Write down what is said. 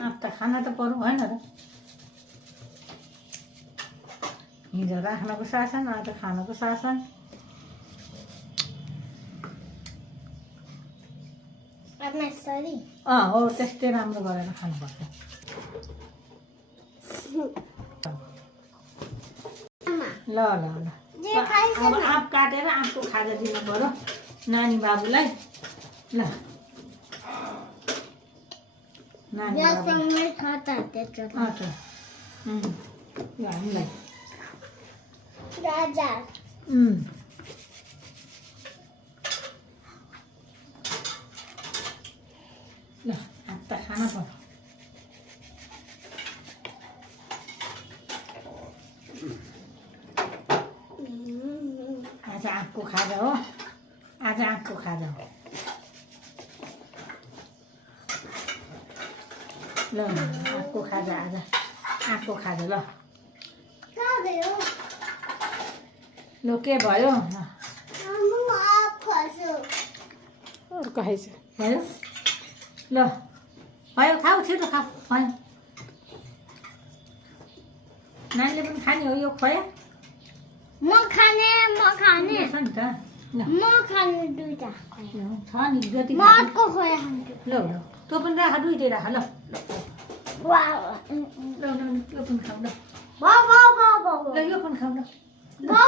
आँप त खाना त पर्यो होइन र हिजो राख्नको शासन आज खानको शासन हो त्यस्तै राम्रो गरेर खानुपर्छ ल ल ल अब आँप काटेर आँपको खाजा दिनु पर्यो नानी बाबुलाई ल नानी हामीलाई ल आँप त खान पर्यो आज आँपको खाजा हो आज आँपको खाजा हो ल आँपको खाजा आज आँपको खाजा ल ल के भयो अर्को खाइछ भयो ल भयो खाऊ छिटो खाऊ भयो नानीले पनि खाने हो यो खोया म खाने छ नि त ल म खाने दुईटा छ नि जति म अर्को खोया खान्छु ल ल तँ पनि राख दुइटै राख ल वा ल ल यो पनि खाऊ ल वा वा वा वा ल यो पनि खाऊ ल वा